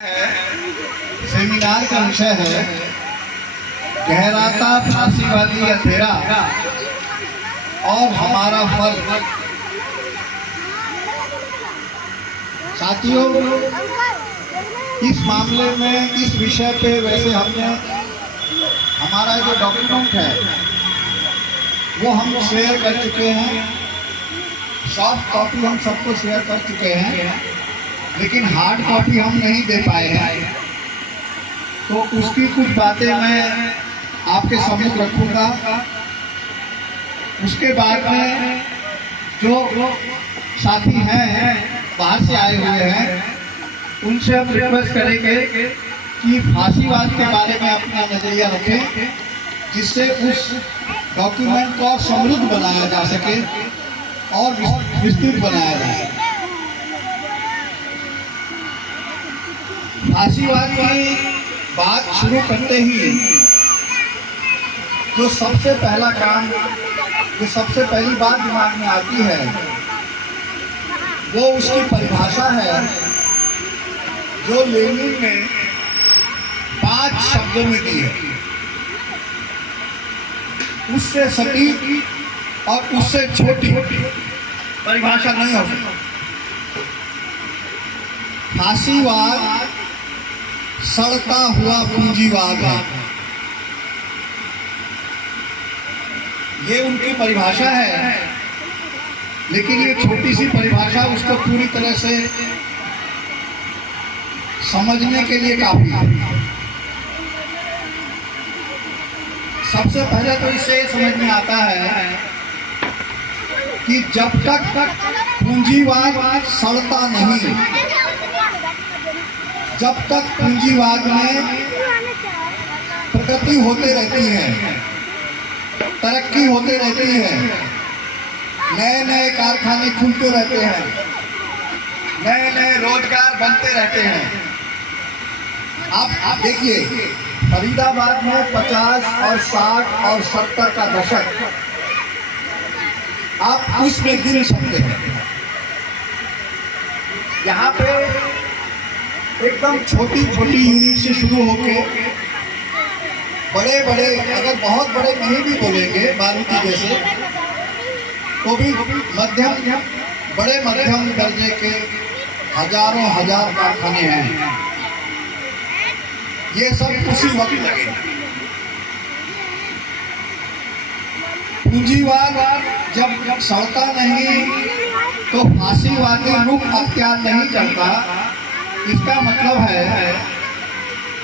Seminar का विषय है गहराता फांसीवादी अंधेरा और हमारा फल। साथियों, इस मामले में इस विषय पे वैसे हमने हमारा जो डॉक्यूमेंट है वो हम शेयर कर चुके हैं। सॉफ्ट कॉपी हम सबको शेयर कर चुके हैं, लेकिन हार्ड कॉपी हम नहीं दे पाए हैं। तो उसकी कुछ बातें मैं आपके सम्मुख रखूंगा। उसके बाद में जो साथी हैं बाहर से आए हुए हैं उनसे हम रिक्वेस्ट करेंगे कि फांसीवाद के बारे में अपना नजरिया रखें, जिससे उस डॉक्यूमेंट को समृद्ध बनाया जा सके और विस्तृत बनाया जाए। फांसीवाद की बात शुरू करते ही जो सबसे पहला काम, जो सबसे पहली बात दिमाग में आती है वो उसकी परिभाषा है, जो लेनिन ने 5 शब्दों में दी है। उससे सटीक और उससे छोटी परिभाषा नहीं हो सकती। फांसीवाद सड़ता हुआ पूंजीवाद है, ये उनकी परिभाषा है। लेकिन ये छोटी सी परिभाषा उसको पूरी तरह से समझने के लिए काफी है। सबसे पहले तो इससे समझ में आता है कि जब तक पूंजीवाद सड़ता नहीं, जब तक पूंजीवाद में प्रगति होते रहती है, तरक्की होते रहती है, नए नए कारखाने खुलते रहते हैं, नए नए रोजगार बनते रहते हैं। आप देखिए, फरीदाबाद में 50 और 60 और 70 का दशक आप उसमें गिन सकते हैं। यहाँ पे एकदम छोटी छोटी यूनिट से शुरू होके बड़े बड़े, अगर बहुत बड़े नहीं भी बोलेंगे मारुति जैसे, तो भी मध्यम, बड़े मध्यम दर्जे के हजारों हजार कारखाने हैं। ये सब उसी वक्त लगे। पूंजीवाद जब सड़ता नहीं तो फांसीवादी रुख अख्तियार नहीं करता। इसका मतलब है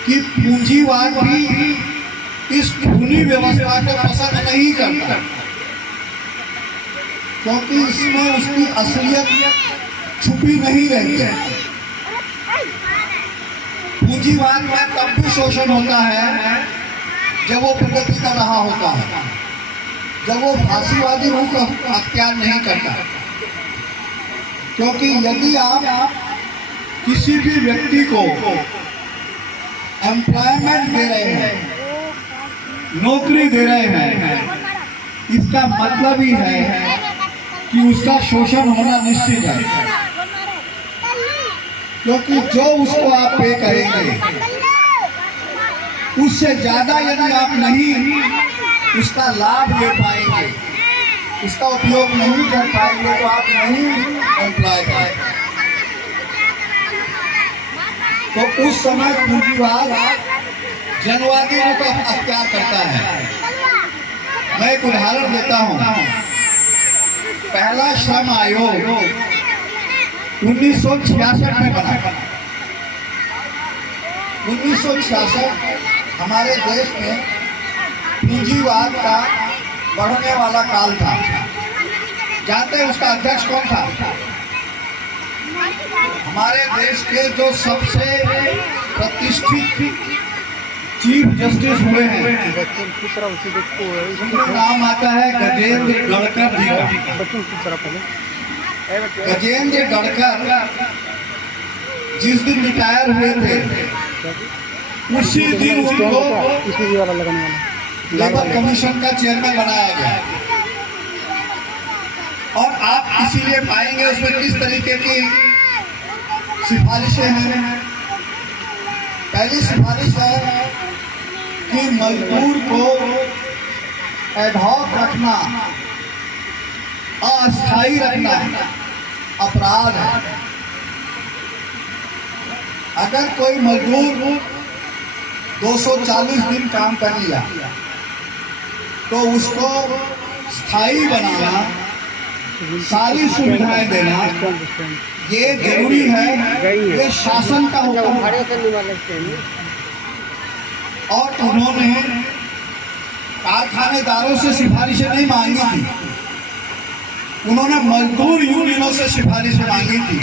कि पूंजीवाद भी इस खूनी व्यवस्था को पसंद नहीं करता, क्योंकि इसमें उसकी असलियत छुपी नहीं रहती है। पूंजीवाद में तब भी शोषण होता है जब वो प्रगति कर रहा होता है, जब वो फांसीवादी रुख अख्तियार नहीं करता। क्योंकि यदि आप किसी भी व्यक्ति को एम्प्लॉयमेंट दे रहे हैं, नौकरी दे रहे हैं, इसका मतलब ही है कि उसका शोषण होना निश्चित है। क्योंकि जो उसको आप पे करेंगे उससे ज्यादा यदि आप नहीं उसका लाभ ले पाएंगे, उसका उपयोग नहीं कर पाएंगे, तो आप नहीं एम्प्लॉय करेंगे। तो उस समय पूंजीवाद जनवादी रुख अख्तियार करता है। मैं एक उदाहरण देता हूँ। पहला श्रम आयोग 1966 में बना। 1966 हमारे देश में पूंजीवाद का बढ़ने वाला काल था। जानते हैं उसका अध्यक्ष कौन था? हमारे देश के जो सबसे प्रतिष्ठित चीफ जस्टिस हुए हैं, उनका नाम आता है गजेंद्र गढ़कर जी का। गजेंद्र गढ़कर जिस दिन रिटायर हुए थे, उसी दिन उनको लेबर कमीशन का चेयरमैन बनाया गया। और आप इसीलिए पाएंगे उसमें किस तरीके की सिफारिशें हैं। पहली सिफारिश है कि मजदूर को एडहॉक रखना, अस्थायी रखना अपराध है। अगर कोई मजदूर 240 दिन काम कर लिया तो उसको स्थायी बनाना, सारी सुविधाएं देना ये जरूरी है, ये शासन का हुक्म है। और उन्होंने कारखानेदारों से सिफारिशें नहीं मांगी थी, उन्होंने मजदूर यूनियनों से सिफारिशें मांगी थी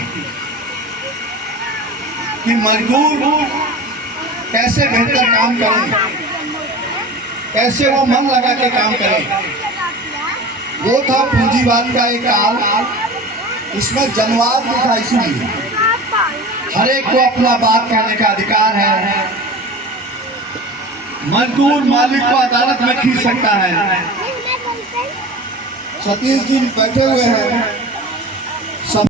कि मजदूर कैसे बेहतर काम करें, कैसे वो मन लगा के काम करें। वो था पूंजीवाद का एक काल, उसमें जनवाद भी था। इसीलिए हर एक को अपना बात कहने का अधिकार है। मजदूर मालिक को अदालत में खींच सकता है। सतीश जी बैठे हुए हैं,